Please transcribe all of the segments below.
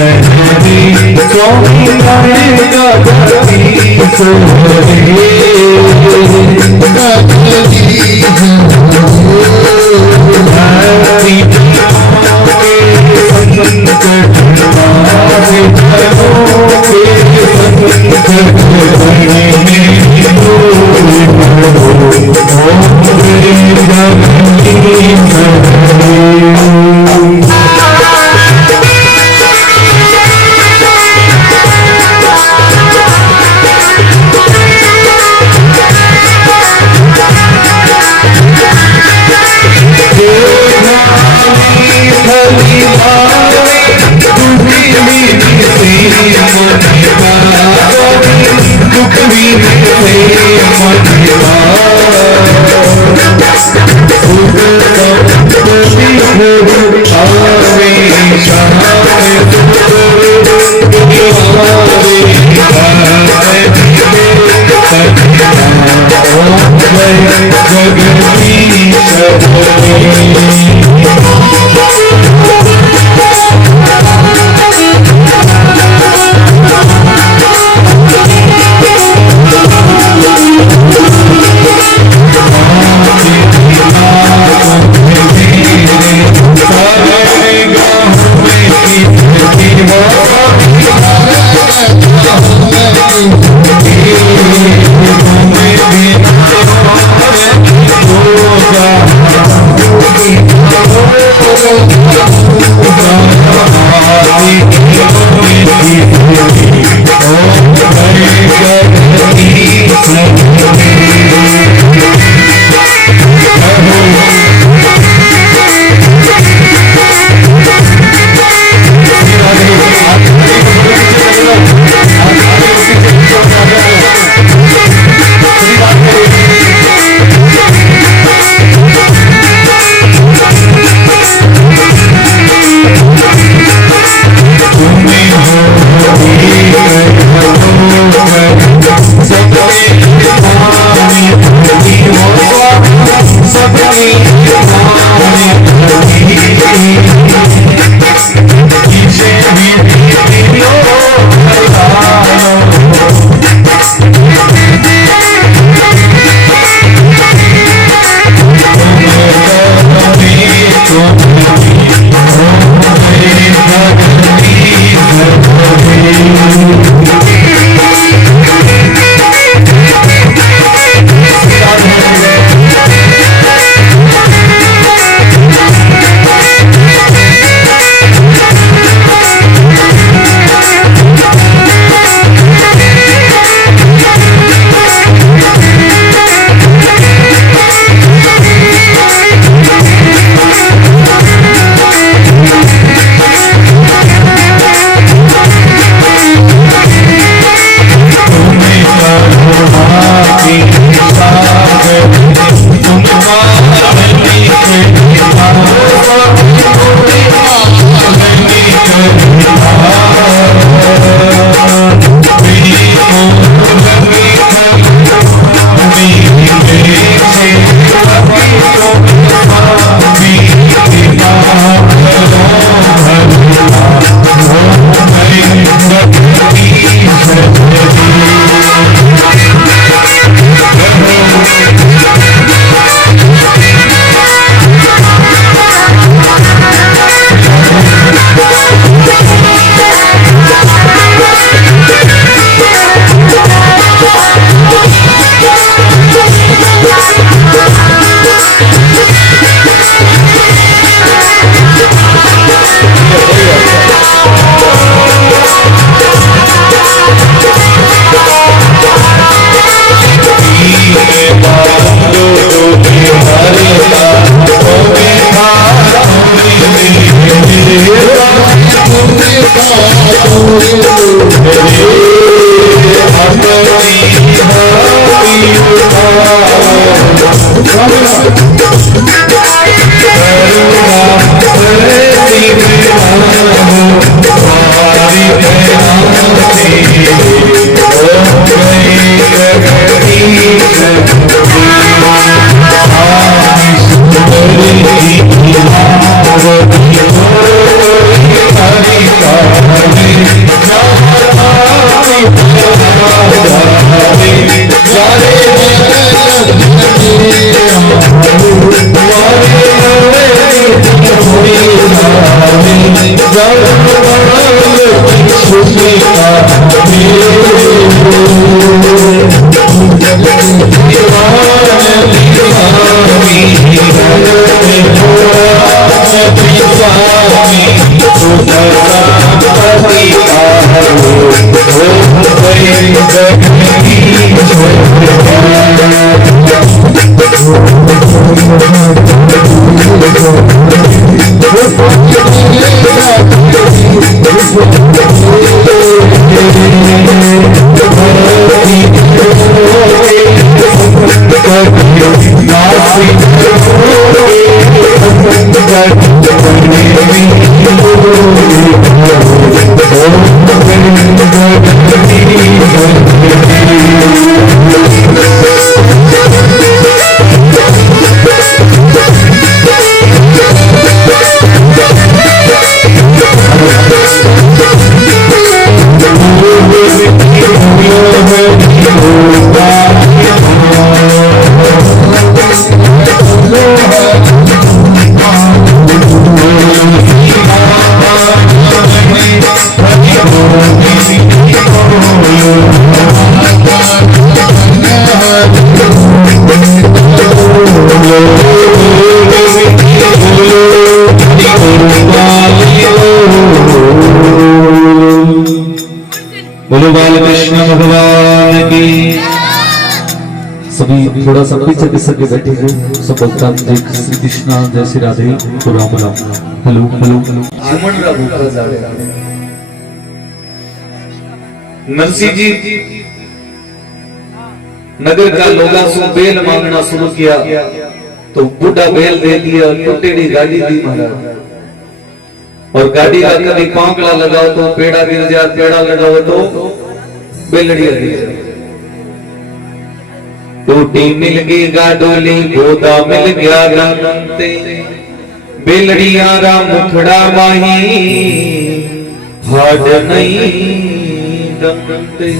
स्वामी आएगा जगदीश सारे बोलो बालकृष्ण भगवान की। सभी थोड़ा सा पीछे के बैठे हैं। सब बोलता जय श्री कृष्णा, जय श्री राधे, राम राम। हेलो हेलो नरसिंह जी नगर का लोगा सु बेल मांगना शुरू किया तो बूढ़ा बेल दे दिया, टूटेड़ी गाड़ी दी महाराज। और गाड़ी का कभी पांकड़ा लगाओ तो पेड़ा गिर जाए, पेड़ा लगाओ तो बेलड़िया गिर जाए। टूटी मिल गई गाडोली, गोदा मिल गया गंते, बेलड़िया राम मुखड़ा माही, हाड नहीं गंते।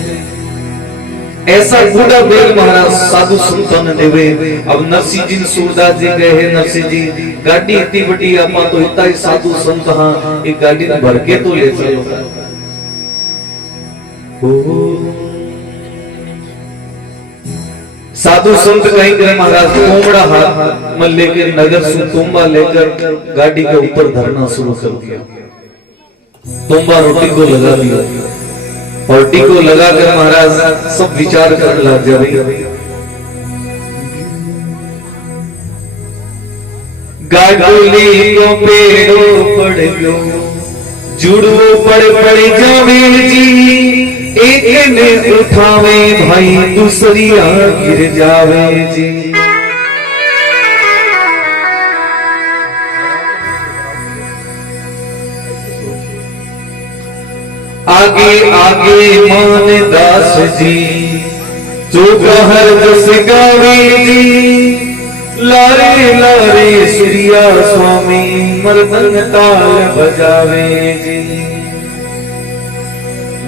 ऐसा बूढ़ा बेल महाराज साधु संतन देवे। अब नरसिंह जी सूरदास जी कहे, नरसिंह जी गाड़ी इतनी बड़ी आपा तो इतना ही साधु संत हाँ एक गाड़ी भर के तो ले चलो। साधु संत कहीं करे महाराज कोमड़ा हाथ में लेकर नगर से तुम्बा लेकर गाड़ी के ऊपर धरना शुरू कर दिया। तुम्बा रोटी को लगा दिया और टीको लगाकर महाराज सब विचार करने लग जा रही। गाडोली को पेड़ो पड़ गयो, जुड़ो पड़ जावे जी, एक ने उठावे भाई दूसरी गिर जावे जी। आगे आगे मान दास जी, जो कहर जस गावे जी, लारे लारे श्रिया स्वामी मर्दन ताल बजावे जी।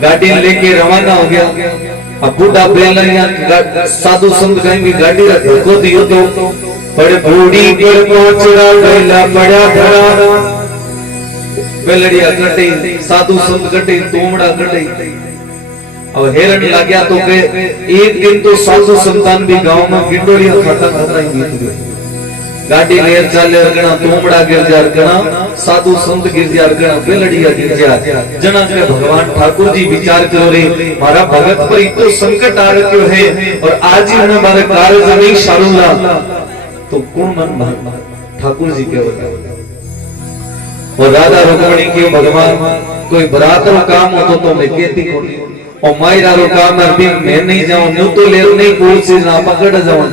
गाड़ी लेके रवाना हो गया। अब बूढ़ा बेलड़िया साधु संत कहेंगे गाड़ी का धक्को दियो तो बड़े बूढ़ी पर पहुंचड़ा बेला बड़ा धरा। बेलड़िया कटे, साधु संत कटे, तोमड़ा कटे। अब हेरण लग गया तो के एक दिन तो साधु संतान भी गांव में गिंडोड़िया खाता खाता ही बीत गए। गाड़ी लेर चाले अगना, तोमड़ा गिर जा अगना, साधु संत गिर जा अगना, बेलड़िया गिर जा। जना के भगवान ठाकुर जी विचार करो रे मारा भगत पर इतो संकट आ रखियो है और आज ही उन्हें मारे कार्य नहीं शारूला तो कौन मन ठाकुर जी के होता। और राधा रुक्मणी के भगवान कोई बरात रो काम हो तो मैं कहती कौन और मायरा रो काम अभी मैं नहीं जाऊं न्यू तो ले नहीं कोई चीज ना पकड़ जाऊं।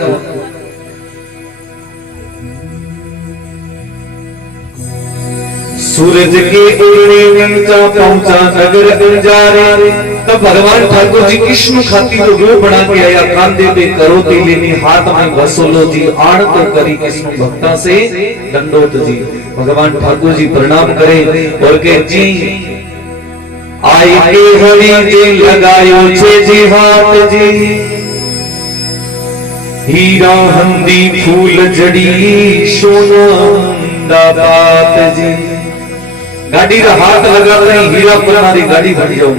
सूरज की उड़ने नीचा पहुंचा नगर अंजारे, तब भगवान ठाकुर जी कृष्ण खाती तो रो बना के आया, कांधे पे करो लेनी, हाथ में वसोलो जी, आण तो करी कृष्ण भक्ता से दंडोत जी। भगवान ठाकुर जी प्रणाम करे और के जी आई के हरि जी लगायो छे जी हाथ जी, हीरा हंदी फूल जड़ी सोना बात जी। गाड़ी का हाथ लगा रही हीरा पुरानी गाड़ी भर जाओ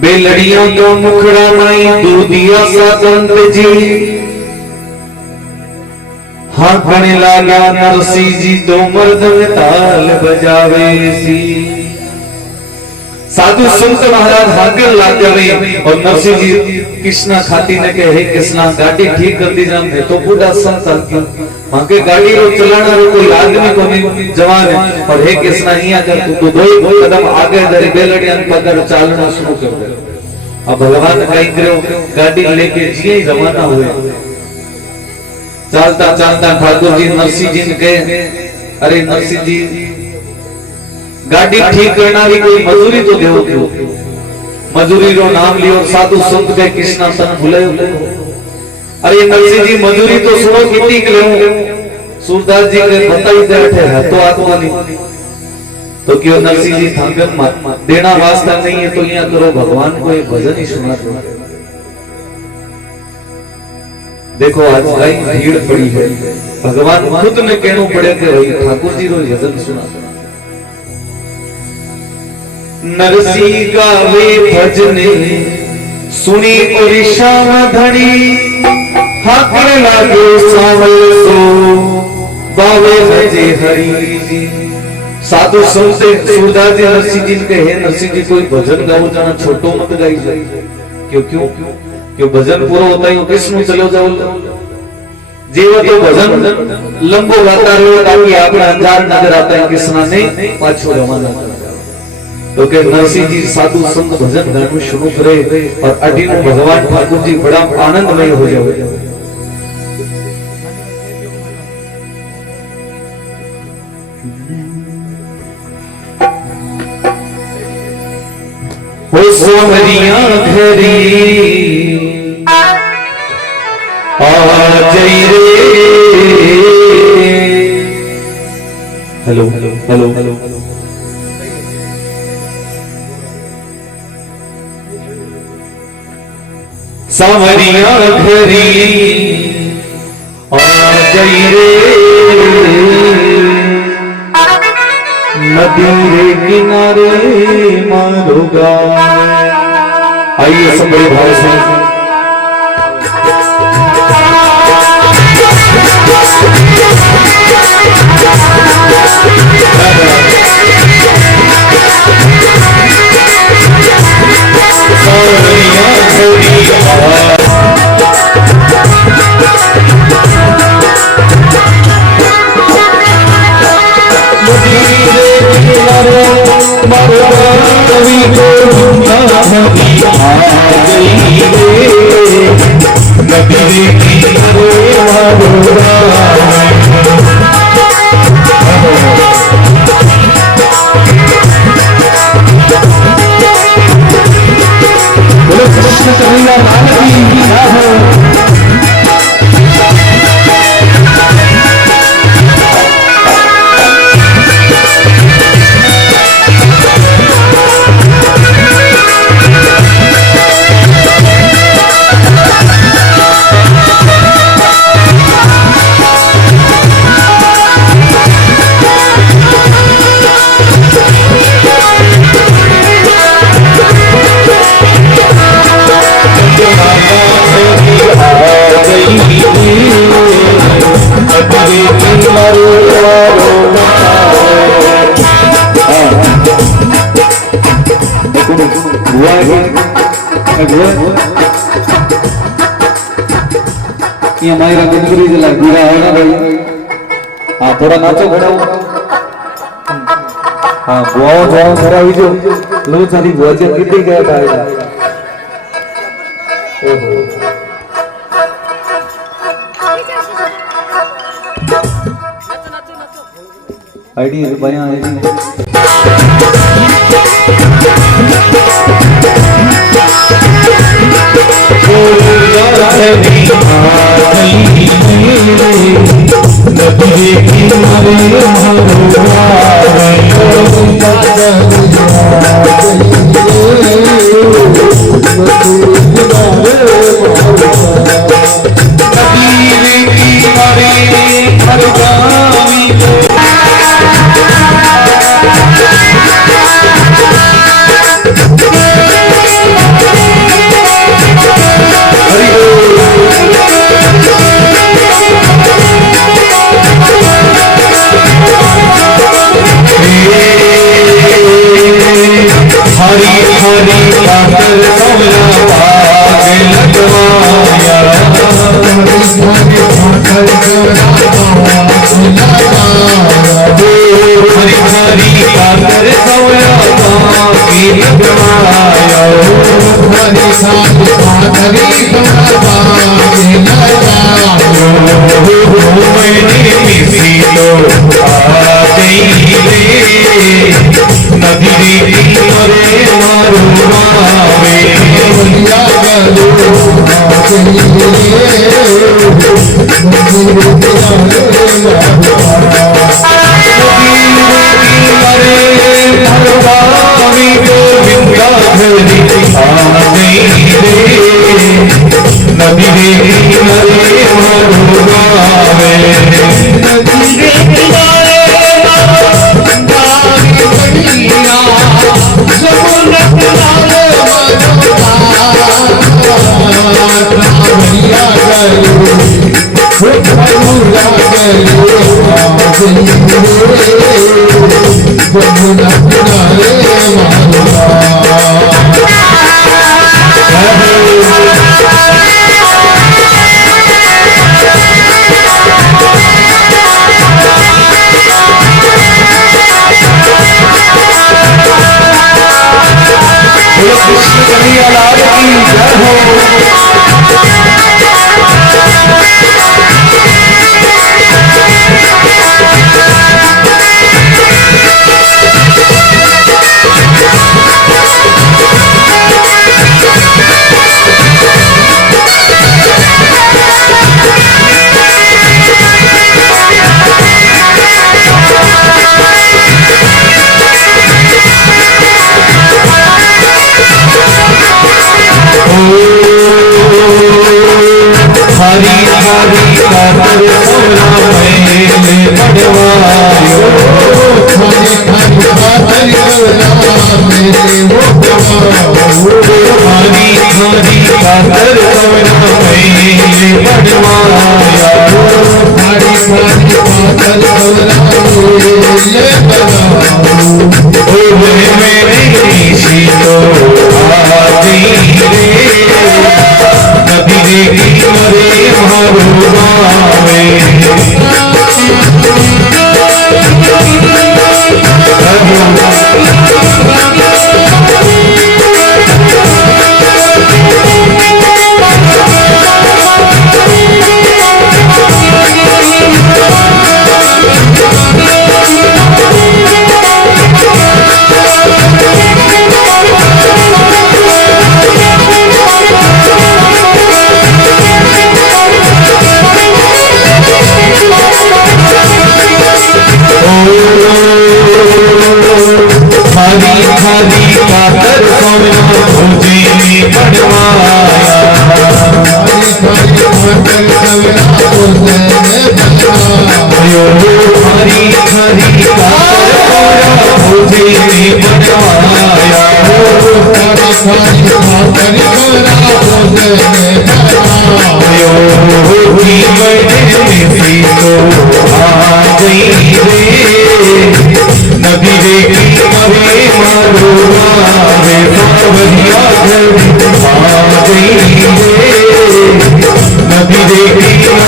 बेलड़ियों का मुखड़ा माई दूधिया सा दंत जी। हाथने लागा नरसी जी तो मर्दन ताल बजावे सी। साधु संत महाराज हागर लाग गए और नरसिंह जी कृष्णा खाती ने कहे हे कृष्णा गाड़ी ठीक कर दी जान तो बूढ़ा संत मांगे गाड़ी रो चलाना रो कोई आदमी को नहीं जवान है और हे कृष्णा यहाँ कर तू तो दो कदम आगे दरे बेलड़ियां पकड़ चालना शुरू कर दे। अब भगवान कहीं करो गाड़ी लेके जिए रवाना हुए। चलता चलता ठाकुर जी नरसिंह जी ने कहे अरे नरसिंह जी गाड़ी ठीक करना भी कोई मजूरी तो देव क्यों मजूरी रो नाम लियो साधु संत के कृष्णा सन भूले। अरे नरसिंह जी मजूरी तो सुनो कितनी के ले सूरदास जी के बताई दे है तो आत्मा नहीं तो क्यों नरसिंह जी थांगन मत देना वास्ता नहीं है तो यहाँ करो भगवान को एक भजन ही सुना दो। देखो आज कई भीड़ पड़ी है भगवान खुद ने कहना पड़े कि भाई ठाकुर जी रो भजन सुना। नरसी गावे भजने सुनी ओरिशा धनी हाकने लागे सावल सो बावे भजे हरि जी। साधु संत सूरदास जी नरसिंह जी के हे नरसिंह जी कोई भजन गाओ जाना छोटो मत गाई जाए क्यों क्यों क्यों भजन पूरा होता है किसनु चलो जाओ जीव तो भजन लंबो गाता रहो ताकि आपने अंजार नजर आता है कृष्णा ने पाछो रवाना तो के नरसिंह जी साधु संत भजन गाना शुरू करे और अधीन भगवान ठाकुर जी बड़ा आनंदमय हो जाए। हो सोमरिया घरी आ जई रे। हेलो हेलो हेलो हेलो सावरिया घरी आ जई रे नदी रे किनारे मारोगा। आइए सब बड़े भाव से ये हमारी रंगपुरी जिला गिरा है ना भाई। हाँ थोड़ा नाचो घोड़ाओ। हाँ बुआओ जाओ थोड़ा ही जो लो सारी बुआ जी कितनी गया था ओहो आईडी बढ़िया आईडी हरी खातर सोया की लगाया हरी मैंने किसी तो आ गई रे नदी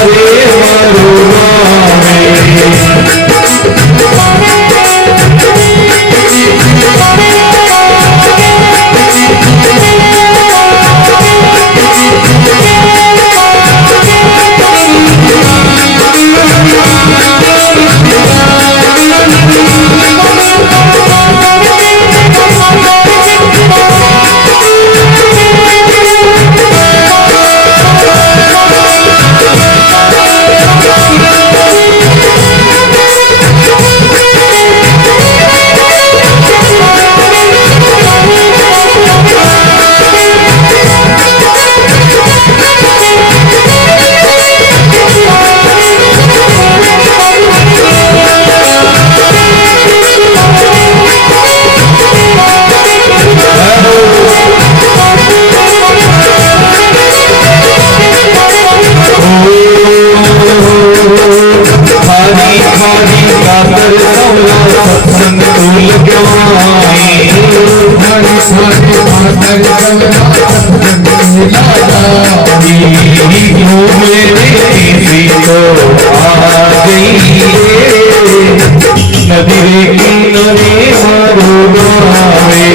मरे मारू मावे घूमे तीसरी तो आ गई नदी रे किनारे मारो गावे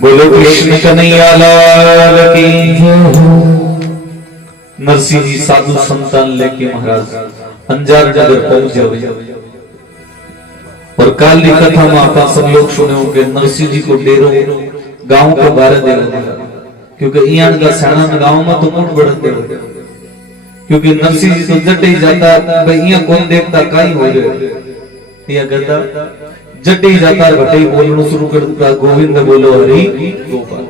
बोलो कृष्ण कन्हैया लाल की। नरसिंह जी साधु संतान लेके महाराज अंजार नगर पहुंच जाओ और काल की कथा में आप सब लोग सुने हो कि नरसिंह जी को डेरो गांव के बारे दे क्योंकि इयान का सेना गांव में तो मुठ बढ़त दे क्योंकि नरसिंह जी तो जट ही जाता भाई इया कौन देखता कहीं हो रहे इया कहता जट ही जाता भटे बोलना शुरू कर देता गोविंद बोलो हरि गोपाल।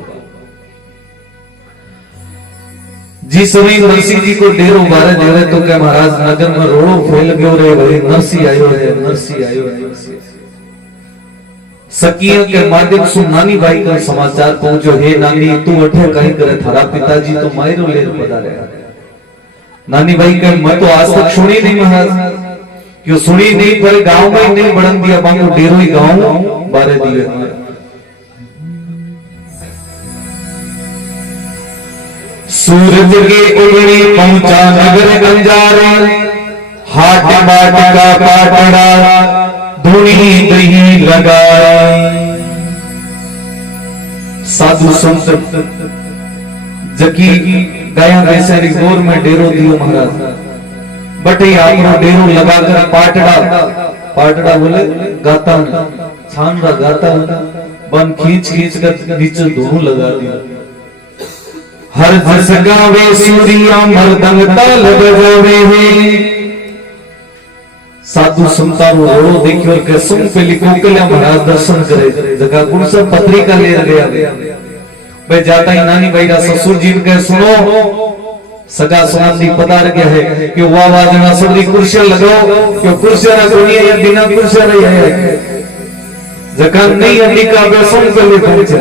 जिस समय नरसिंह जी को डेरो बारे देवे तो क्या महाराज नगर में रोड़ो फैल गयो रे भाई नरसिंह आयो है नरसिंह आयो है। सखियों के माध्यम से नानी भाई का समाचार पहुंचो हे नानी तू अठे कहीं करे थारा पिताजी तो मायरो ले पधारे। नानी भाई का मैं तो आज तक सुनी नहीं महाराज क्यों सुनी नहीं पर गांव में ही नहीं बढ़न दिया बांगो डेरो ही गांव बारे दिए। सूरज के उगने पहुंचा नगर अंजारे हाट बाट का पाटड़ा धुनी दही लगाए। साधु संत जकी गाया वैसे गोर में डेरो दियो महाराज बटे आपनो डेरो लगाकर पाटड़ा बोले गाता छान रहा गाता बन खींच कर नीचे दोनों लगा दिया। हर जगह वे सूर्या मर्दंग ताल बजावे हैं। साधु संतान रोड़ो देखियो के सुन पे लिखो के लिए महाराज दर्शन करे जगह कौन सा पत्रिका ले गया भाई जाता ही नानी भाई का ससुर जी के सुनो सगा समाधि पधार गया है कि वाह वाह जना सबरी कुर्सियां लगाओ क्यों कुर्सियां ना दुनिया या बिना कुर्सियां नहीं है जगह नहीं हड्डी का बेसम कर ले पहुंचे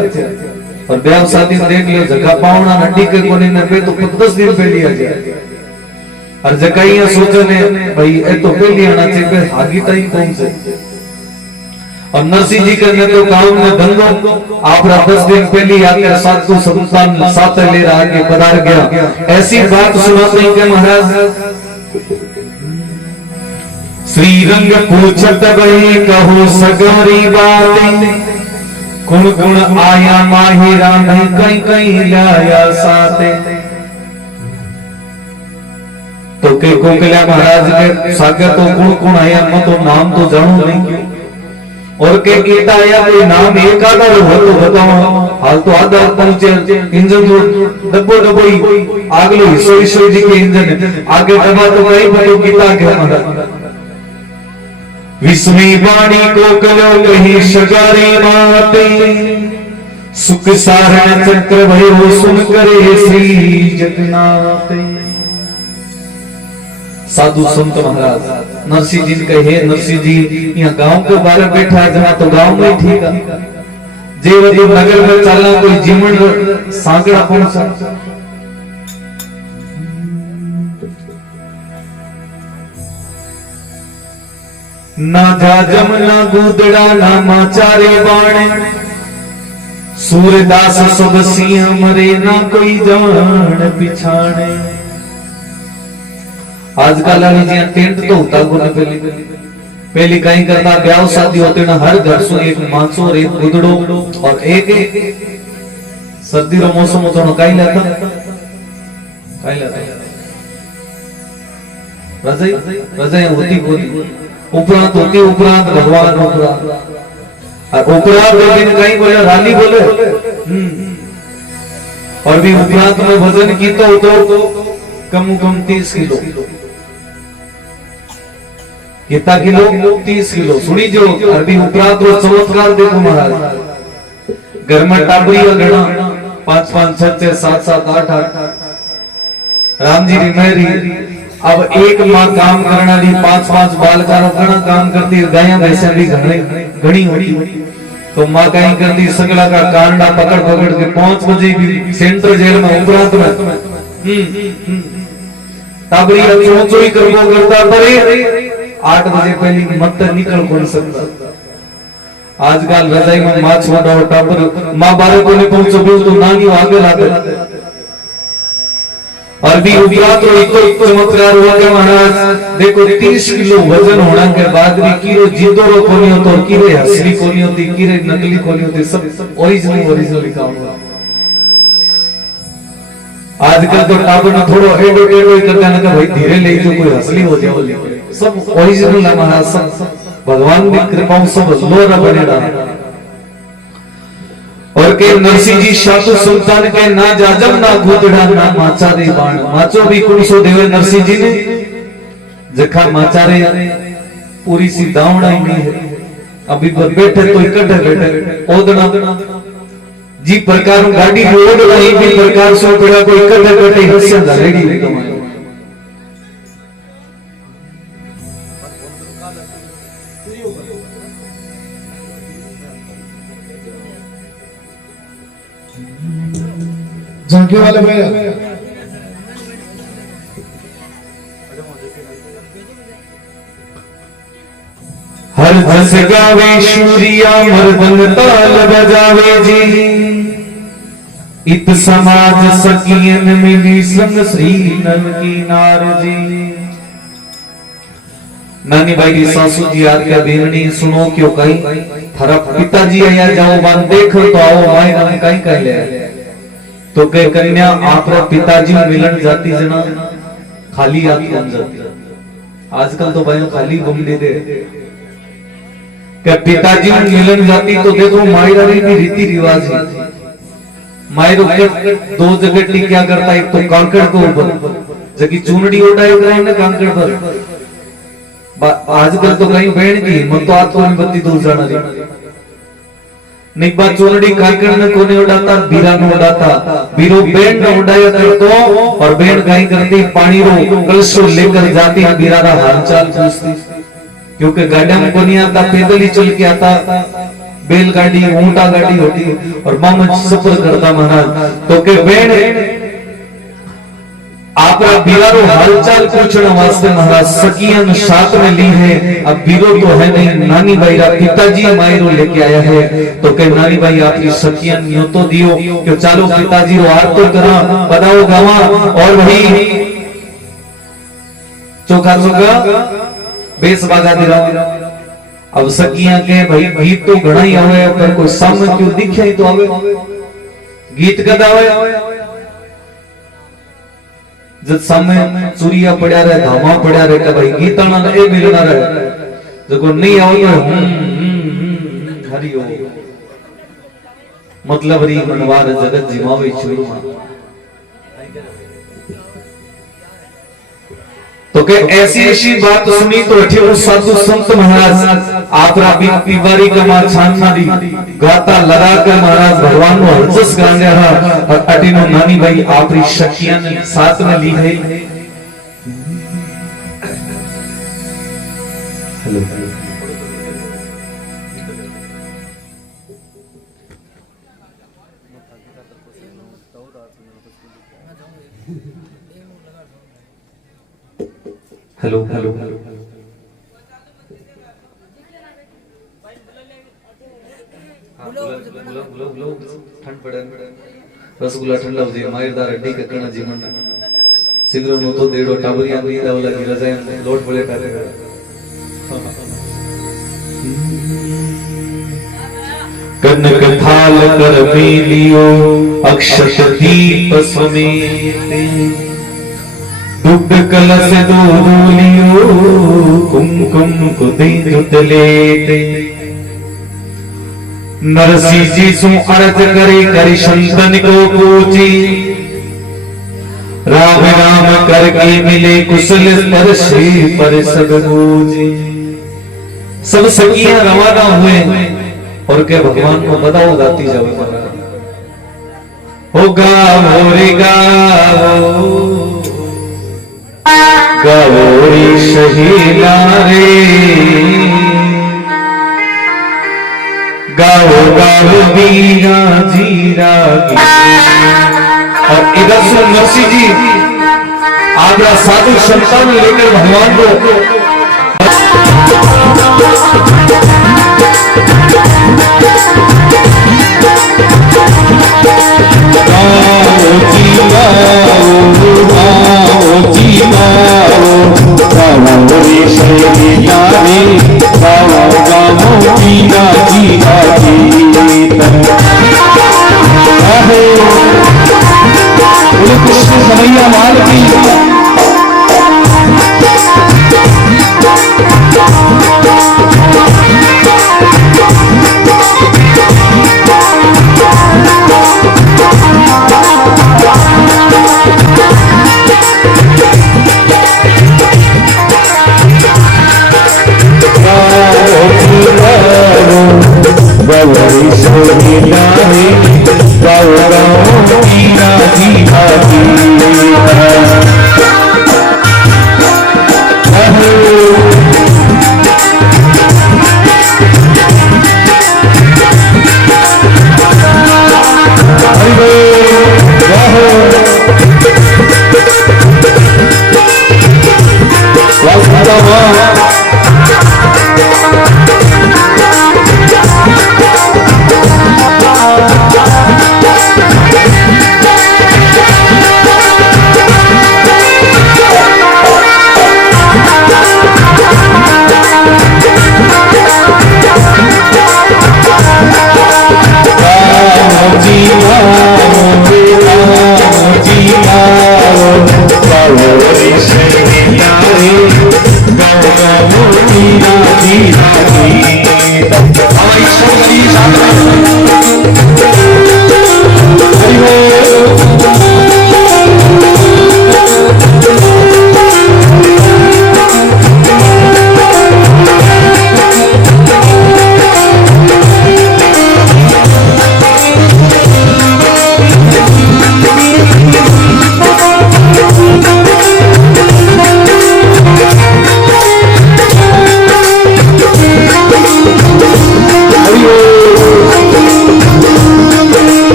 और ब्याह शादी देख लियो जगह पावना हड्डी के कोने में पे तो 10 दिन पे लिया गया और जगह ये सोचो ने भाई ये तो पहले आना चाहिए आगे टाइम कौन से और नरसिंह जी के तो गांव में धंधो आप 10 दिन पहले आकर साधु संतान साथ ले रहा के पधार गया। ऐसी बात सुनाते हैं कि महाराज श्री रंग पूछत बही कहो सगरी बातें कुण कुण आया माहिरा नहीं कहीं कहीं लाया साथे। तो के कोकिला महाराज के सागर तो कुण कुण आया मैं तो नाम तो जानू नहीं क्यों और के गीता या कोई नाम एक आधा हो तो बताओ हाल तो आधा पहुंचे इंजन जो डब्बो ही आगलो हिस्सो जी के इंजन आगे डब्बा तो कहीं बतो गीता के हमारा विस्मी वाणी को कलो कही शगारी माते सुख सारण चक्र भयो सुन करे श्री जगन्नाथ। साधु संत महाराज नरसिंह जी कहे नरसिंह जी यहाँ गांव के बारे बैठा है जहाँ तो गांव में ठीक है जे वो नगर में चलना कोई जीवन सांकड़ा पहुंचा ना जाजम ना गुदड़ा ना माचारे बाणे सूरदास सब सिंह मरे ना कोई जान पिछाने। आजकल वाली जी टेंट तो होता को पहले कहीं करता ब्याह शादी होते ना हर घर से एक मांसो और एक गुदड़ो और एक सर्दी रो मौसम होता ना कहीं लाता रजाई रजाई होती उपरांत होती उपरांत भगवान उपरांत और उपरांत लेकिन कहीं बोले रानी बोले और भी उपरांत में वजन की तो कम 30 किलो कितना किलो 30 किलो सुनी जो अरबी उपरांत रो चमत्कार देखो महाराज घर में टाबरी गणा 5 5 6 6 7 7 8 8 राम जी री मेरी अब एक माँ काम करना दी 5 5 बालका घना काम करती गाया भैंसा भी घनी होती तो माँ कहीं करती सगला का कांडा पकड़ पकड़ के 5 बजे भी सेंट्रल जेल में उपरांत में टाबरी चोचोई करबो करता परे 8 बजे पहले मत निकल कौन सकता। आजकल रजाई में माँ छोड़ा और टाबर माँ बारे को नहीं पहुंचो तो नानी आगे लाते और भी उपरांत तो चमत्कार हुआ के महाराज देखो 30 किलो वजन होने के बाद भी किरो जिंदो कोनी होतो किरे असली कोनी होती किरे नकली कोनी होती सब ओरिजिनल काम हुआ। आजकल तो टाबर में थोड़ा एडो करता ना कि भाई धीरे ले जो कोई असली हो जाए सब ओरिजिनल है महाराज सब भगवान की कृपा सब लोरा बनेड़ा और के नरसिंह जी साधु सुल्तान के ना जाजम ना गुदड़ा ना माचा दे बाण माचो भी कुणसो देवे नरसिंह जी ने जखा माचा रे पूरी सी दावड़ा ही नहीं है अभी बैठे तो इकट्ठे बैठे ओदना जी प्रकार गाड़ी रोड नहीं भी प्रकार सो पड़ा कोई इकट्ठे बैठे हंसिया धरेगी तुम्हारे झांके वाले भैया हर जस गावे शूरिया मर्दंग ताल बजावे जी इत समाज सकियन मिली संग श्री नल की नार जी। नानी भाई की सासू जी आज्ञा बेननी सुनो क्यों कहीं थारा पिताजी आया जाओ बान देख तो आओ माई नाम कहीं कह ले तो कह कन्या आपरा पिताजी मिलन जाती जना खाली हाथ बन जाती। आजकल तो भाई खाली घूम दे क्या पिताजी मिलन जाती तो देखो मायरा भी रीति रिवाज है मायरो दो जगह टिक्या करता एक तो कांकड़ को ऊपर जबकि चूनड़ी उड़ाए ना कांकड़ पर आजकल तो कहीं बहन की मन तो आत्मा में बत्ती दूर जाना रही निकबा चोलड़ी काकड़ ने कोने उड़ाता बीरा ने उड़ाता बीरो बेन ने उड़ाया करतो और बेन कहीं करती पानी रो कलशो लेकर जाती बीरा रा हालचाल पूछती क्योंकि गाड़ी में कोनी आता पैदल ही चल के आता बैलगाड़ी ऊंटा गाड़ी होती और मामा सफर करता महाराज तो के बेन आपरा बीरारो हालचाल पूछने वास्ते महाराज सकियन साथ में ली है। अब बीरो तो है नहीं नानी भाई रा पिताजी मायरो लेके आया है तो कह नानी भाई आपकी सकियन न्यो तो दियो क्यों चालो पिताजी रो आर तो करा बताओ गावा और वही चोखा चोखा बेस बागा दे रहा। अब सकिया के भाई गीत तो घना ही आवे पर कोई सामने क्यों दिखे ही तो आवे गीत कद आवे जब सामने चूरिया पड़ा रहे धामा पड़ा रहे का भाई गीताना ए मिलना रहे जब नहीं आओ तो हरि ओम मतलब री मनवार जगत जिमावे शुरू तो के ऐसी बात सुनी तो अठे साधु संत महाराज आपरा बीमारी का मार छानना दी गाता लगा कर महाराज भगवान को हरजस गाने रहा और अटिनो नानी भाई आपरी शक्तियां साथ में ली है। हेलो हेलो हेलो हेलो बोलो रसगुल्ला ठंडा हो जाए मायरदार अड्डी के कणा जीवन सिगरो नो तो देड़ो टाबरिया नी दावला की रजाय लोट पड़े करे कनक थाल कर लियो अक्षत दीप समेते दुग्ध कलश लियो कुमकुम को लेते नरसी जी सु अर्थ करे करि संतन को पूजी राम राम करके मिले कुशल स्पर्शे पर सब पूजी सब सखियां रवाना हुए और के भगवान को बताओ गाती जाओ हो गावो रे गावो गावो रे सहेला रे गावो गावो वीरा जीरा और इधर से नरसी जी आगरा साधु संतान लेकर भगवान को कृष्ण कन्हैया लाल की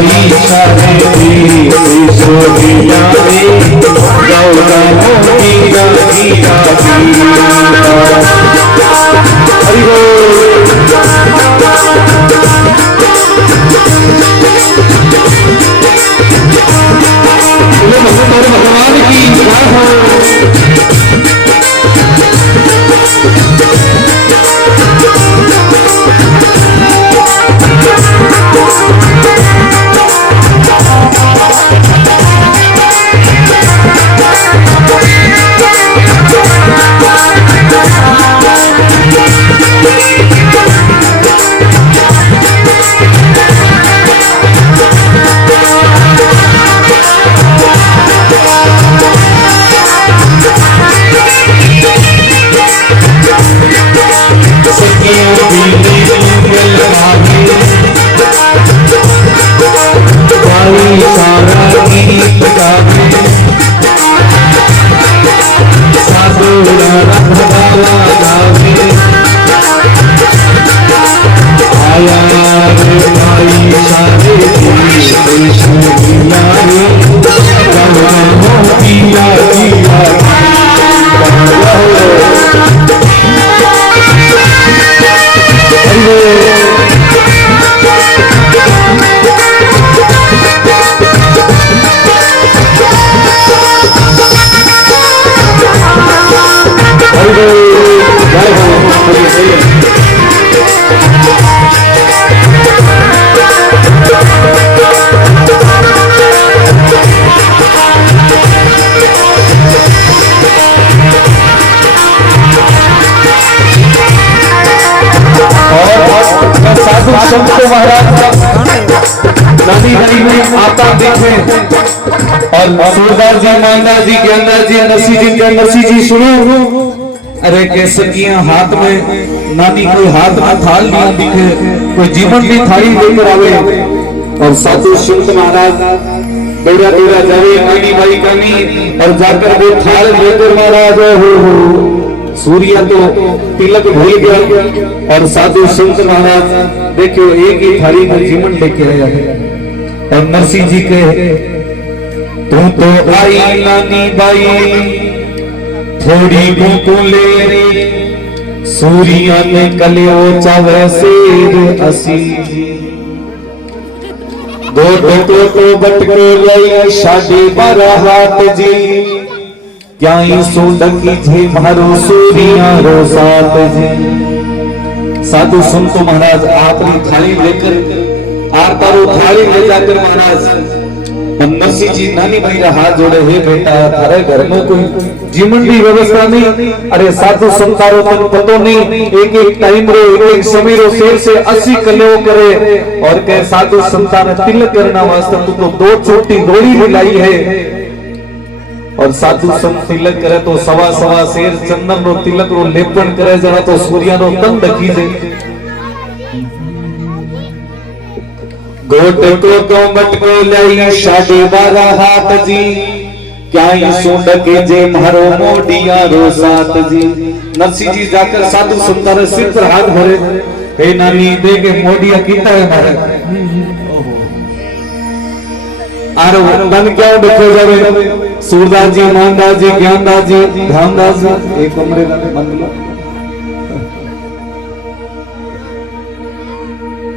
भाई सारे सोनिया रे गौरा मीरा मीरा हरि भगवान की जय हो। संतो महाराज नदी नदी में आता देखे और सूरदास जी, मानदास जी, ज्ञानदास जी, नरसी जी, नरसी जी सुनो। अरे केसकियां हाथ में नानी, कोई हाथ में थाल नहीं दिखे, कोई जीवन की थाली लेकर आवे और साधु संत महाराज दौड़ा दौड़ा जावे कानी भाई कानी और जाकर वो थाल लेकर महाराज हो सूर्य तो तिलक भूल गया और साधु संत महाराज देखो एक ही थाली में जीवन लेके आया है। और नरसिंह जी के तू तो आई नानी बाई थोड़ी को ले सूर्य ने कलियो चावे शेर असी गोटो तो बटको लाई शादी 12 हाथ जी क्या सोडकी जे मारो सूर्या रो साथ जी। साधु संतो महाराज आपकी थाली लेकर आरतारो थाली ले जाकर महाराज नरसिंह जी नानी भाई हाथ जोड़े, हे बेटा थारे घर में कोई जीवन की व्यवस्था नहीं। अरे साधु संतारो तन पतो नहीं, एक एक टाइम रो एक एक समय रो शेर से 80 कलो करे और कह साधु संतान तिलक करना वास्ते तू तो 2 छोटी रोड़ी भी लाई है और साधु संत तिलक करे तो सवा सवा शेर चंदन रो तिलक रो लेपन करे जरा तो सूर्य रो तन दखी दे। गोट को मटको लाई 12.5 हाथ जी क्या सुंड के जे मारो मोडिया रो साथ जी। नरसिंह जी जाकर साधु संत रे सिर पर हाथ भरे, हे नानी दे के मोडिया कीता है मारे आरो तन क्या देखो जावे। सूरदास जी, मानदास जी, ज्ञानदास जी, ध्यानदास जी एक कमरे में बंद लो।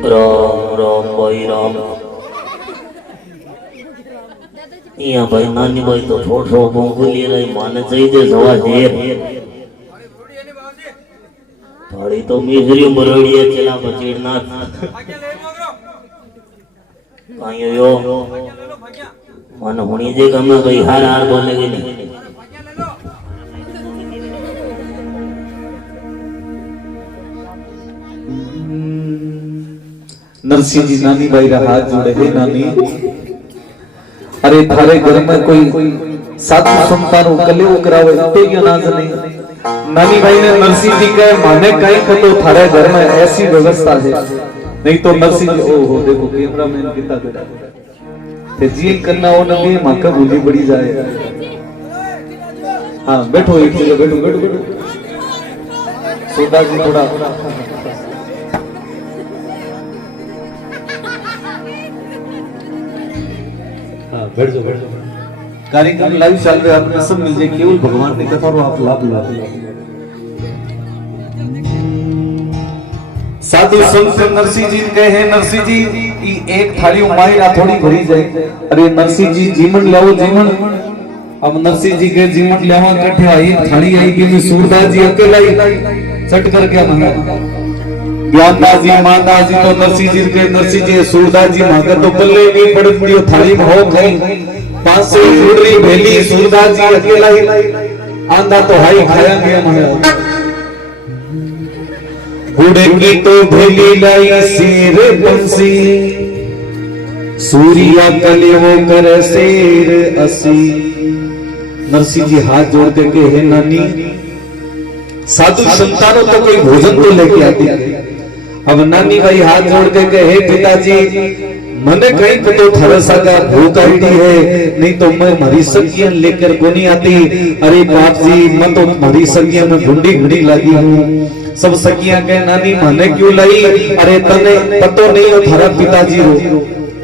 राम राम भाई राम। यहाँ भाई नानी भाई तो छोटो बोंगुली रही माने चाहिए सवा शेर थोड़ी तो मिजरी बरोड़ी है चला बचीरना कायो यो मन होनी जे कम भाई हर हार बोलेगी नहीं। नरसिंह जी नानी भाई रा हाथ जोड़े, हे नानी अरे थारे घर में कोई साधु संतान कलेव करावे तो क्या नाज नहीं। नानी भाई ने नरसिंह जी के माने कहीं तो थारे घर में ऐसी व्यवस्था है, नहीं तो नरसिंह जी ओहो देखो कैमरामैन कितना बेटा ते जी करना हो नबी माका भूली बड़ी जाए। हाँ बैठो एक जगह बैठो बैठो बैठो। सोदा जी थोड़ा हाँ बैठ जाओ बैठ जाओ। कार्यक्रम लाइव चल रहा है, आपने सब मिल जाए, केवल भगवान की कथा और आप लाभ लो। साधु संत नरसिंह जी कहे, नरसिंह जी ई एक थाली मायरा थोड़ी भरी जाए। अरे नरसिंह जी जीवन लाओ जीवन। अब नरसिंह जी के जीवन लावा कट्ठे आई थाली आई कि सूरदास जी अकेला ही चट कर क्या मांगा। ज्ञानदास जी मानदास जी तो नरसिंह जी के, नरसिंह जी सूरदास जी मांगा तो पल्ले नहीं पड़ती थाली में हो गई। पांच से फुडरी भेली सूरदास जी अकेला ही आंधा तो हाई खाया गया मांगा। गुड़ की तो भेली लाई शेर बंसी, सूर्या कले वो करे शेर असी। नरसिंह जी हाथ जोड़ के कहे, नानी साधु संतानों तो कोई भोजन तो लेके आती। अब नानी भाई हाथ जोड़ के कहे, पिताजी मने कहीं को तो थरसा का भूख आई है, नहीं तो मैं मरी सब्जियां लेकर को नहीं आती। अरे बाप जी मैं तो मरी सब्जियां में ढूंढी ढूंढी लगी हूँ। सब सखियां कहे, नानी मने क्यों लाई? अरे तने पतो नहीं हो थारा पिताजी हो।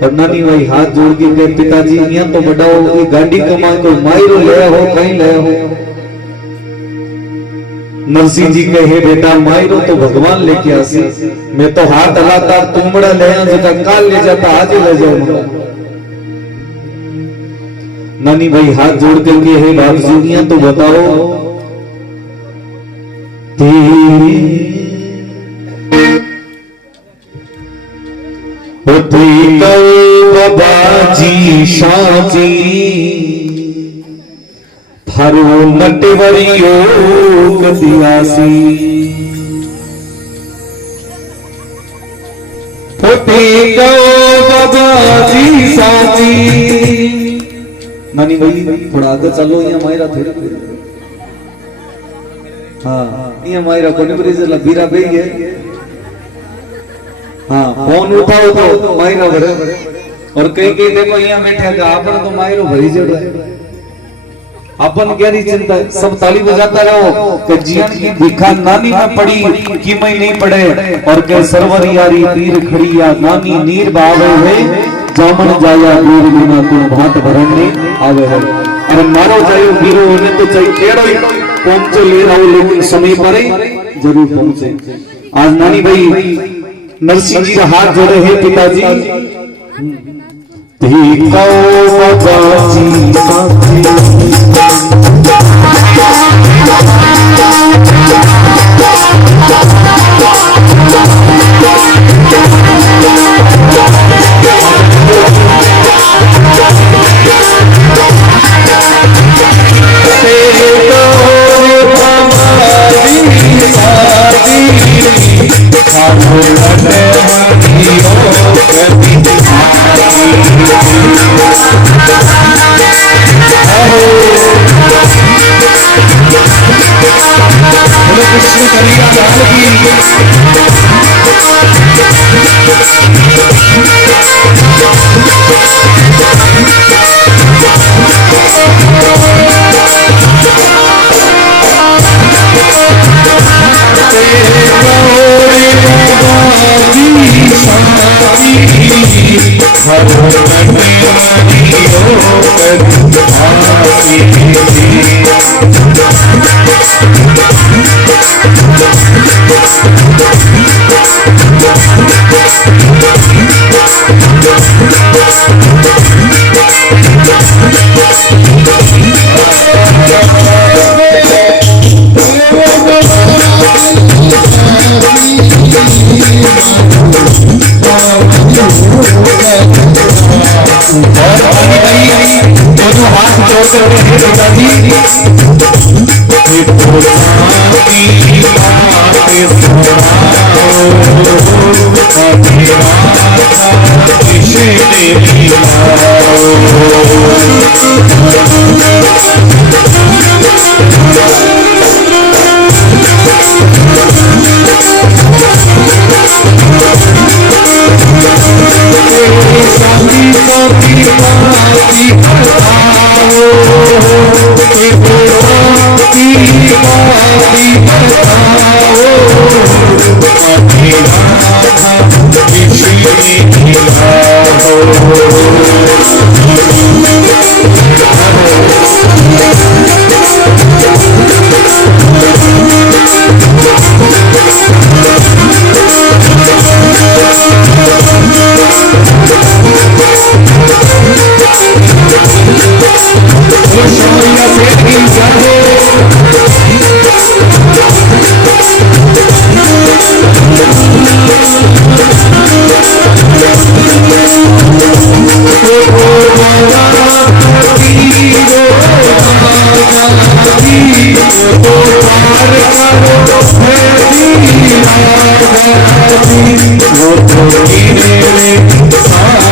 और नानी भाई हाथ जोड़ के कहे, पिताजी यहाँ तो बढ़ाओ, ये गाड़ी कमा को मायरो ले हो, कहीं ले हो। नरसिंह जी कहे, बेटा मायरो तो भगवान लेके आसी, मैं तो हाथ हलाता तुमड़ा ले जाता, काल ले जाता, आज ले जाऊंगा। नानी भाई हाथ जोड़ के कहे, बाप जी यहाँ तो बताओ बाबाजी शाजी थारो नटवरियो कदियासी। बाबाजी शाजी। नानी भाई थोड़ा आगे चलो, यहाँ मायरा थोड़ी। हाँ यहाँ मायरा कोनी बरी बीरा बेई है। हाँ फोन उठाओ तो मायरा भरे। और कई कई देखो यहाँ बैठे का आपन तो मायरो भरी जड़। अपन गहरी चिंता, सब ताली बजाता रहो कि जीवन की भिखा नानी में पड़ी कि मैं नहीं पड़े। और के सरवर यारी तीर खड़िया नानी नीर बावे है, जामन जाया दूर बिना तुम भात भरने आवे है। अरे मारो जायो वीरो ने तो चाहिए केड़ो पहुंचे ले रहा हूं, लेकिन समय पर जरूर पहुंचे। आज नानी भाई नरसिंह जी का हाथ जोड़े हैं, पिताजी Thank you.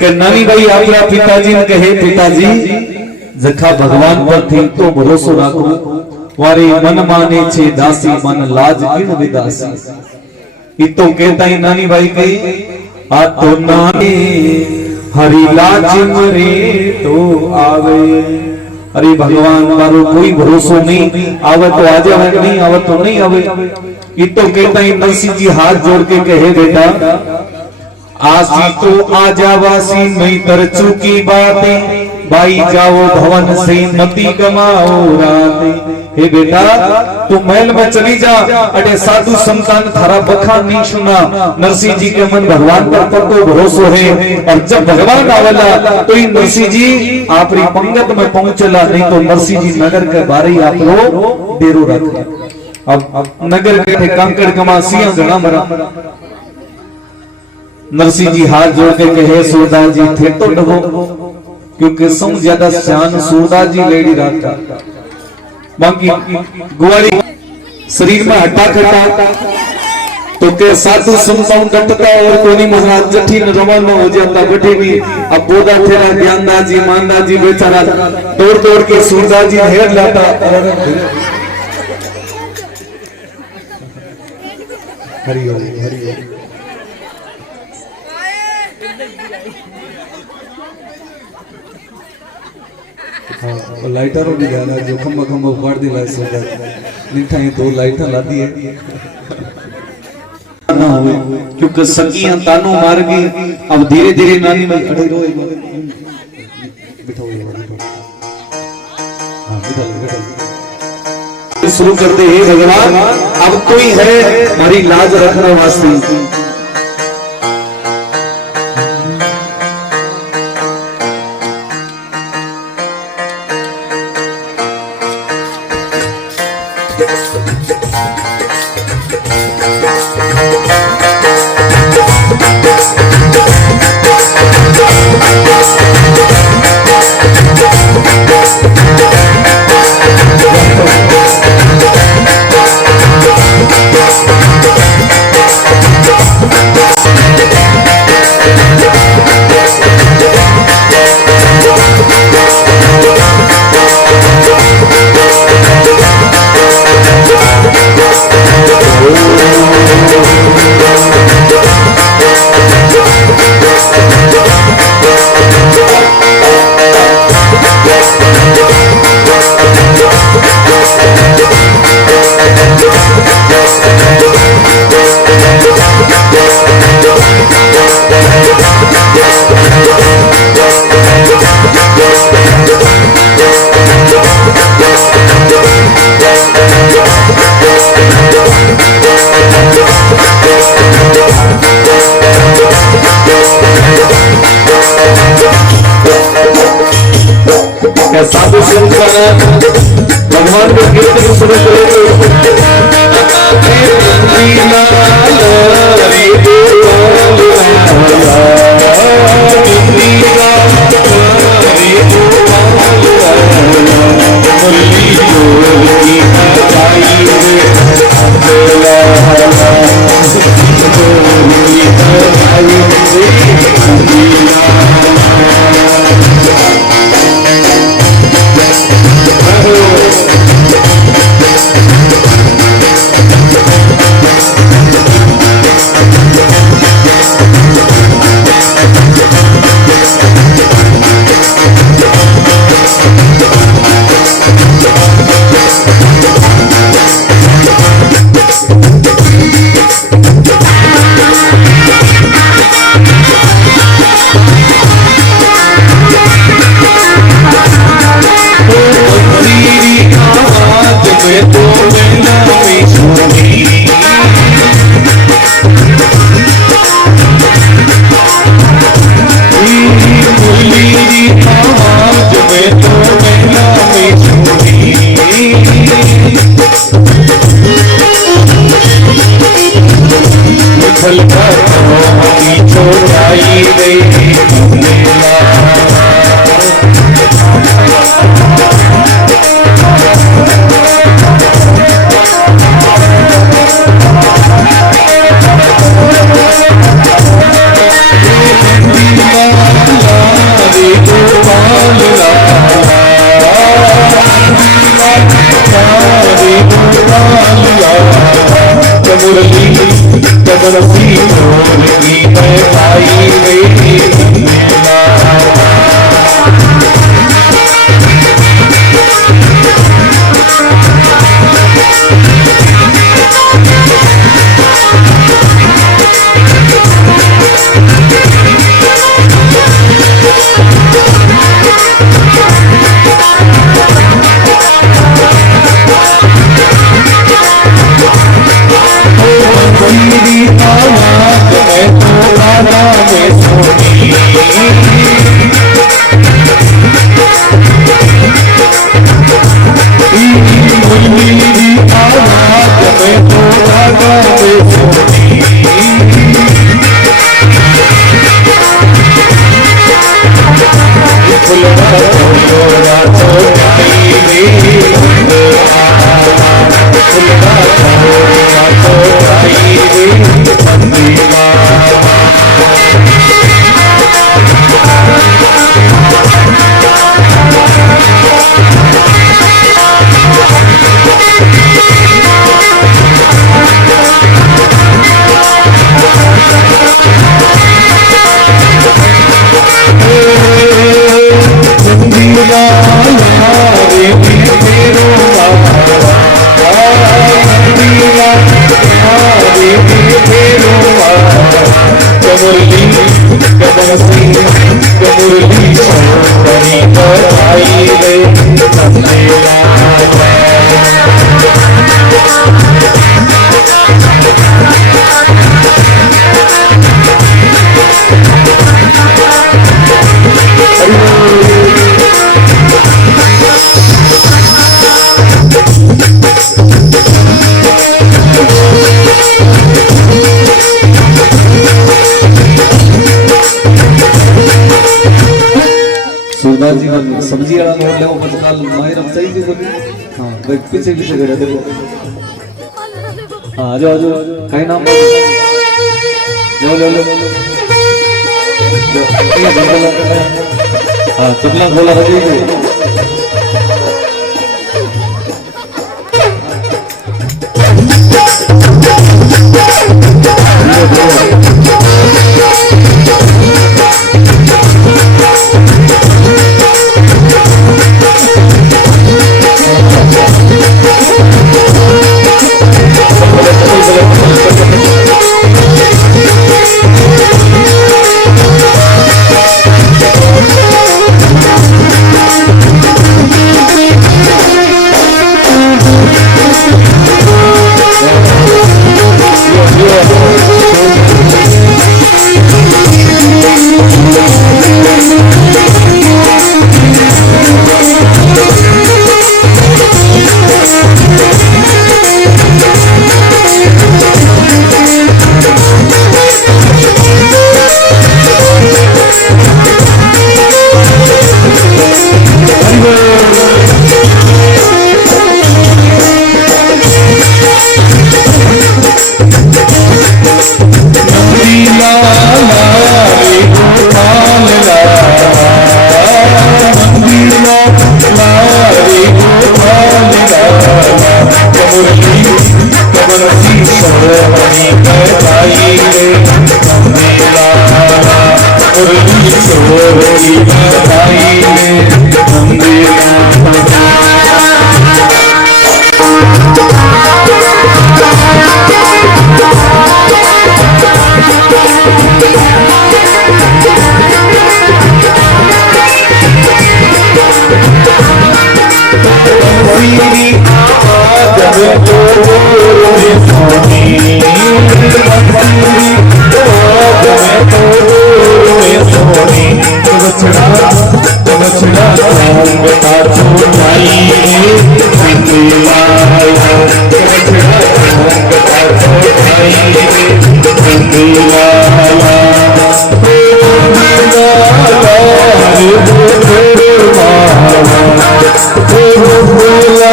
કે નાની ભાઈ આપણા પિતાજીને કહે પિતાજી જખા ભગવાન પરથી તો ભરોસો રાખો વારી મન માને છે દાસી મન લાજ કિણ વિદાસી ઈ તો કહેતા ही નાની ભાઈ કહી આ તો નાની હરી લાજ મરે તો આવે अरे भगवान मारो कोई भरोसो नहीं आवे तो आ जावे नहीं आवे तो नहीं आवे ये तो कहता ही नरसिंह जी हाथ जोड़ के कहे बेटा आसी तो आ जावासी नहीं तर चुकी बातें बाई जाओ भवन से मती कमाओ राते हे बेटा तू महल में चली जा अरे साधु संतान थारा बखान नहीं सुना नरसिंह जी के मन भगवान पर पक्को भरोसो है और जब भगवान आवेला तो इन नरसिंह जी आपरी पंगत में पहुंचला नहीं तो नरसिंह जी नगर के बारे आप लो डेरो रख अब नगर के कांकड़ कमा सिया घना मरा नरसिंह जी हाथ जोड़ के कहे सूरदास जी थे तो डबो क्योंकि सौ ज्यादा श्यान सूरदास जी लेडी रात का बाकी गुवारी शरीर में हट्टा कटा तो के साधु संतान कटता और कोनी महाराज जठी न रमन में हो जाता बैठे भी अब बोधा थेरा ज्ञानदास जी मानदास जी बेचारा तोड़ तोड़ के सूरदास जी हेर लाता हरि ओम हरि ओम हाँ लाइटरों भी ज्यादा जो खम्बा खम्बा फाड़ दिला सोचा निठा ही दो लाइटर ला दिए ना हुए क्योंकि सखियां तानो मार गई अब धीरे धीरे नानी में खड़े रहो बिठाओ हाँ बिठा शुरू करते हैं भगवान अब कोई है हमारी लाज रखने वास्ते साधु संत भगवान के कीर्तन शुरू मुरली जबरसी ढोल की बजाई रे सूरदास जी का सब्जी वाला मोड़ ले वो बचकाल मायर सही थी बोली हां भाई पीछे पीछे खड़े देखो हां आ जाओ कहीं नाम लो हां चुगला बोला रही है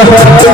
परिवार का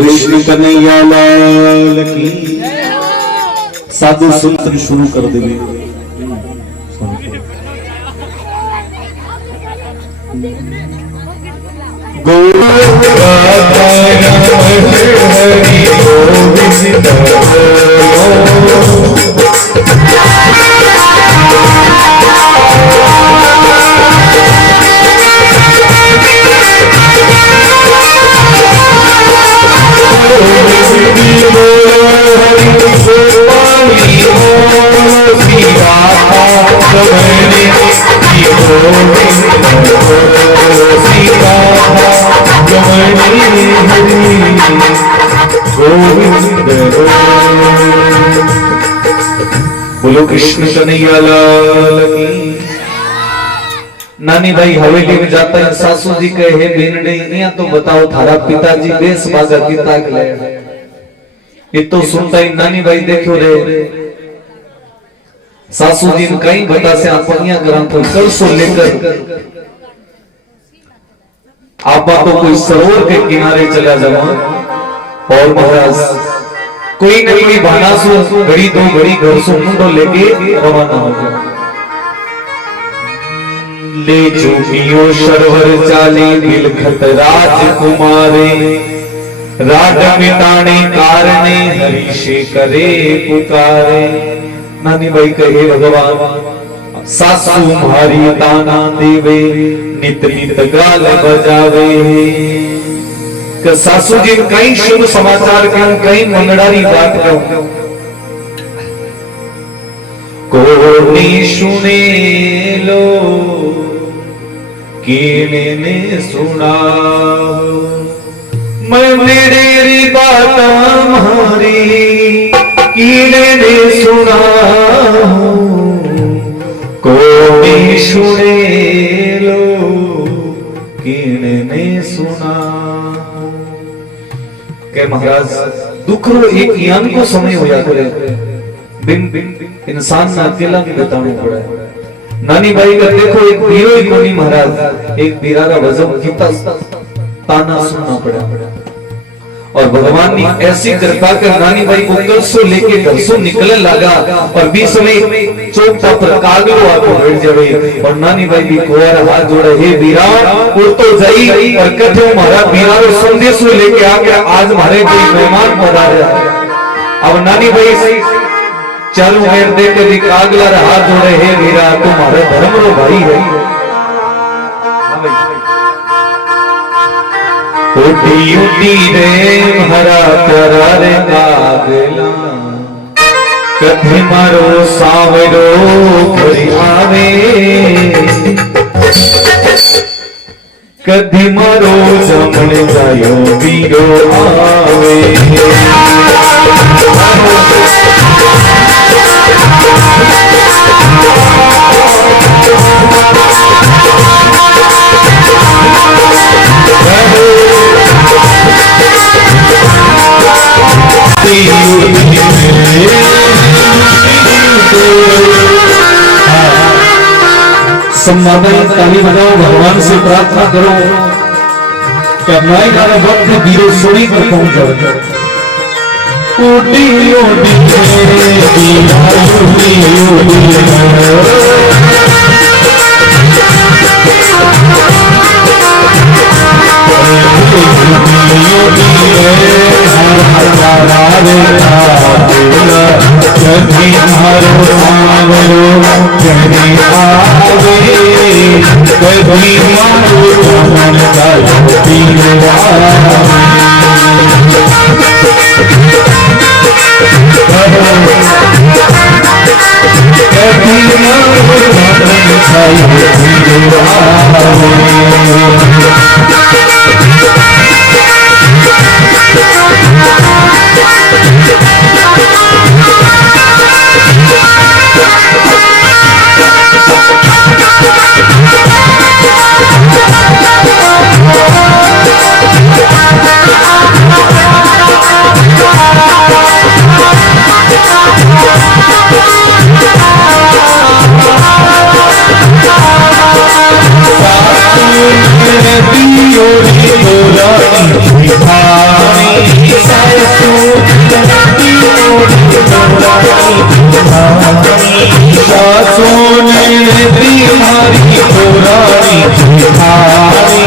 कृष्ण कन्हैया लाल की। साधु संत शुरू कर देवे। हरि गोविंद बोलो कृष्ण कन्हैया लाल की। नानी भाई हवेली में जाता है, सासू जी कहे हे बेनडे यहाँ तो बताओ थारा पिताजी बेस बाजा गीता ले। ये तो सुनता ही नानी भाई देखो रे सासू जी कहीं बता से आप यहाँ करा तो करसो लेकर आपा तो कोई सरोवर के किनारे चला जावा और महाराज कोई न कोई बहाना सो घड़ी दो घड़ी घर सो मुंडो लेके रवाना हो गया। ले चुकियो सरवर चाली बिलखत राजकुमारे राज मिटाने कारणे हरिषे करे पुकारे। नानी भाई कहे भगवान सासू मारी ताना देवे नित नित गाल बजावे। कि सासू जी कई शुभ समाचार क्यों कई मंगड़ारी बात क्यों कोनी सुने लो कीने सुना मैं मेरी बात हमारी कीने सुना कोनी सुने लो कीने सुना। के महाराज दुखरो एक यान को समय हो जाता है बिन इंसान ना अकेला नहीं बताने पड़ा है। नानी भाई का देखो एक बीरो ही कोनी महाराज एक बीरारा वजन कितना ताना सुनना पड़ा और भगवान ने ऐसी कृपा कर नानी भाई को करसो लेके घरसो निकलने लगा और बीच में चौकटा पर कागलो आको बैठ जावे और नानी भाई भी कुआर हाथ जोड़े हे बीरा उड़ तो जाई और कथे हमारा बीरा रो संदेश लेके आ गया आज हमारे कोई मेहमान पधारे। अब नानी भाई चालू मेर दे के कागला हाथ जोड़े हे बीरा तुम्हारा धर्म रो भाई है। उठी उठी रे हरा प्यारा रे कागला कथे मारो सावरो घरी आवे कधी मारो जमण जायो बीरो आवे। सम्मानित ताली बजाओ भगवान से प्रार्थना करो कि मैं मेरा वक्त बीरो सोनी पर पहुंच जाए। ओटी ओटी सासों ने तुम्हारी पुरानी जेठानी,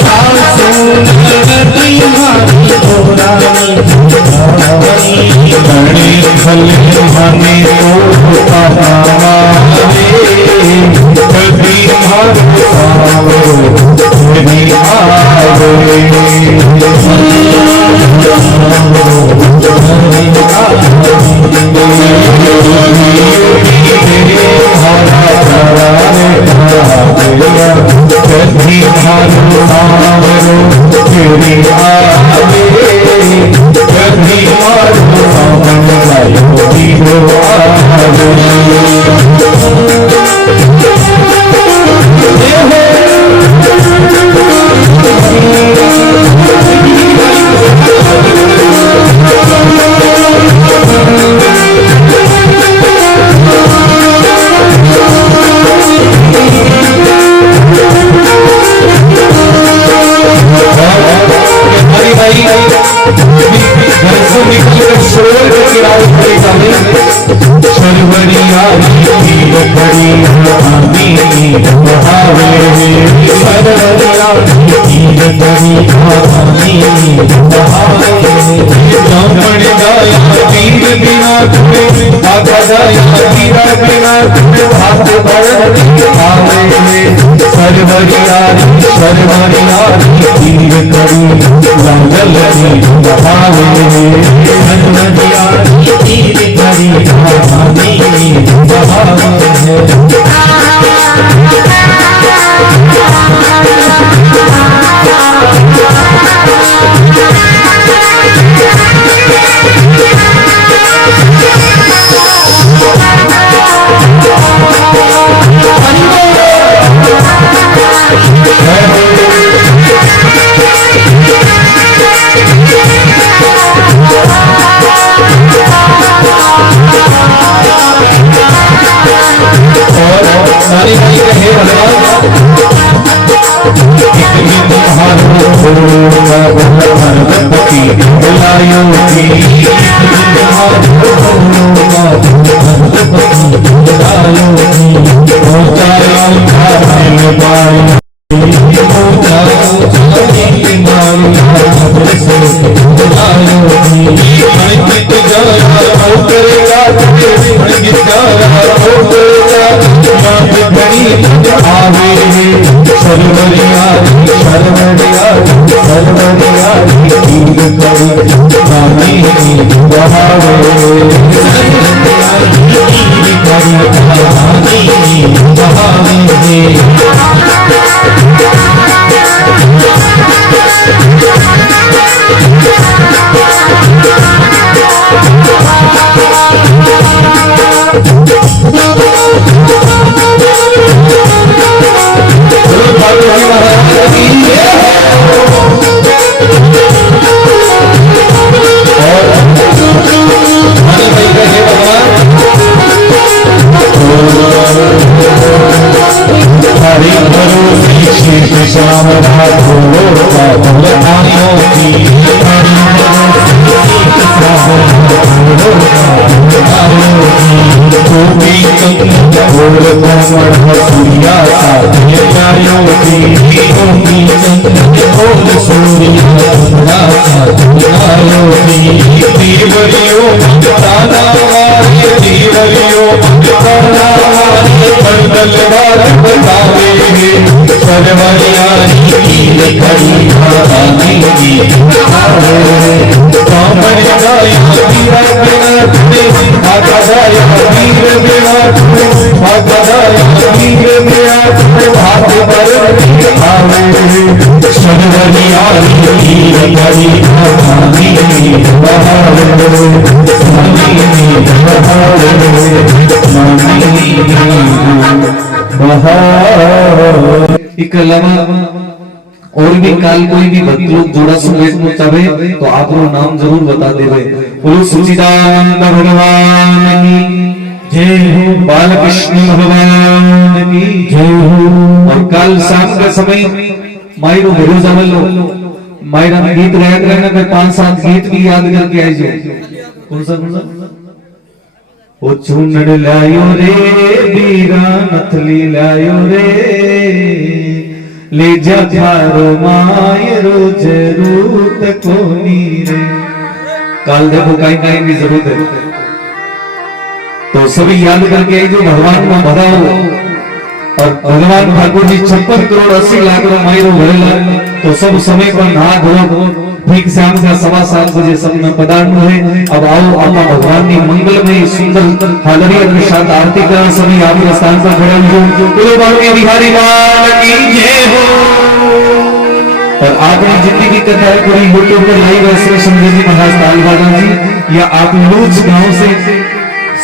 सासों ने तुम्हारी पुरानी जेठानी, बड़ी भले मने तो कहावारे, कभी हर पाओ मेरी आवे, कभी हर पाओ मेरी आवे, कभी हर इसके अलावा और भी काल कोई भी भक्त लोग जोड़ा सुमेट में चाहे तो आप लोग नाम जरूर बता देवे। बोलो सच्चिदानंद भगवान की जय हो, बालकृष्ण भगवान की जय हो। और कल शाम का समय मायरो भरो जावलो मायरा में गीत गाया करना, मैं 5-7 गीत भी याद करके आई जो। कौन सा ओ चूनड़ लायो रे बीरा नथली लायो रे ले जा थारो मायरो जरूरत कोनी रे। काल देखो कहीं कहीं की जरूरत है तो सभी याद करके जो भगवान में भराओ और भगवान ठाकुर जी 56 करोड़ 80 लाख रो मायरो भरेला तो सब समय पर नहा धो ठीक शाम का 7:15 बजे सब में पधारनु है। अब आओ आपा भगवान की मंगल में सुंदर हालरिया के साथ आरती का सभी आप स्थान पर खड़े हो बोलो बाबू बिहारी लाल की जय हो। और आपने जितनी भी कथा है पूरी यूट्यूब पर लाइव है श्री संजय जी महाराज तालवाला जी या आप लूज गांव से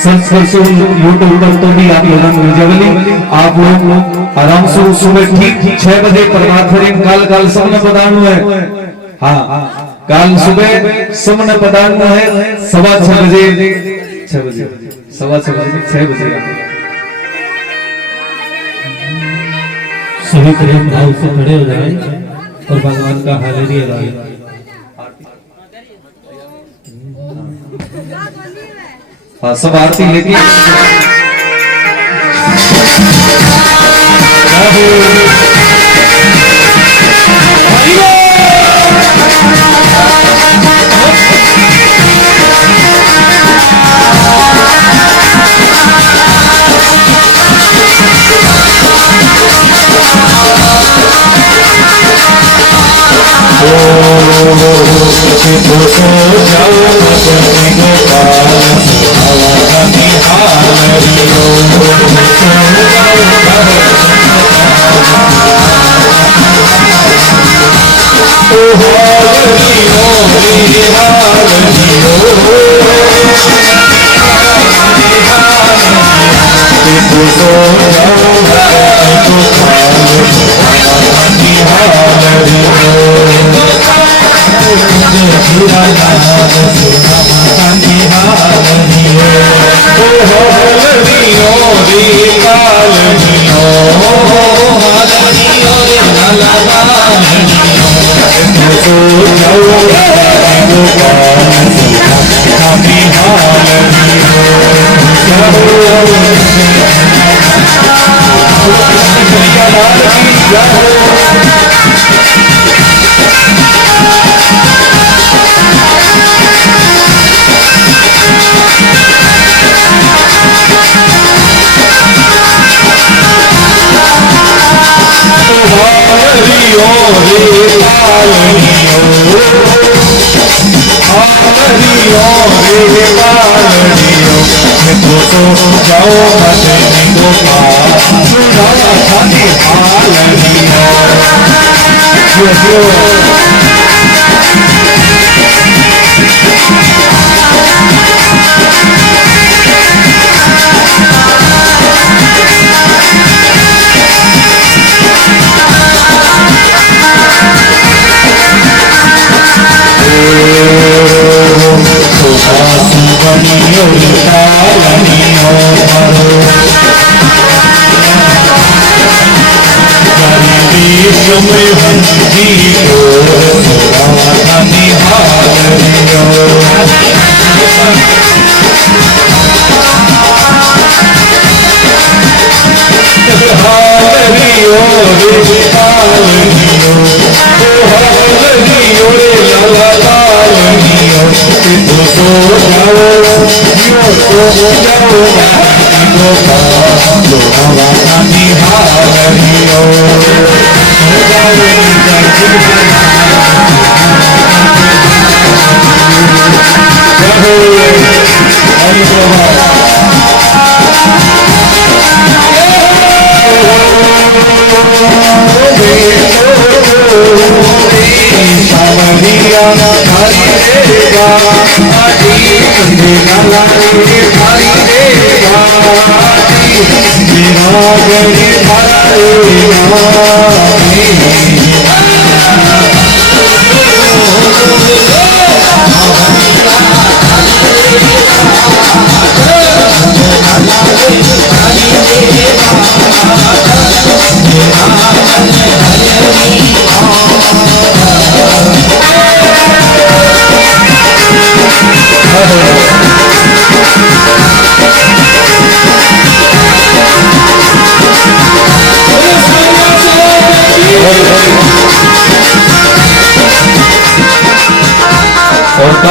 सर्च कर यूट्यूब पर तो भी आप लोग जवली आप लोग आराम से सुबह ठीक 6 बजे प्रभात फेरी काल सबने पधारनु है। हाँ काल सुबह सबने पधारना है 6:15 बजे 6 बजे 6:15 सभी प्रेम भाव से खड़े हो जाएं और भगवान का हालेलुया गाएं। हाँ सब आरती लेके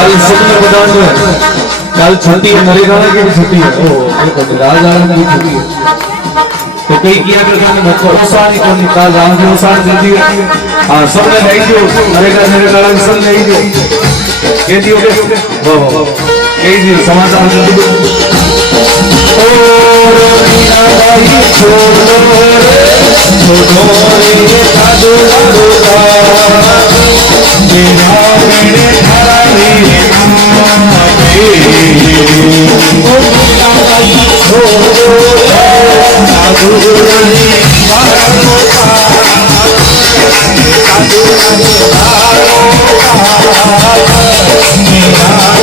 काल सबने बता दो काल छुट्टी है मेरे गाना की भी छुट्टी है ओ देखो राज आनंद की छुट्टी है तो कई किया करते हैं मत करो सारी को निकाल राम जी सारी जल्दी हां सबने नहीं जो मेरे गाना सब नहीं जो के दियो के वाह के दियो समाचार जल्दी ओ मीना भाई छोड़ो रे साधु साधु मेरा मेरे थारी ओ मीना भाई छोड़ो साधु रे मारो साधु रे मारो मेरा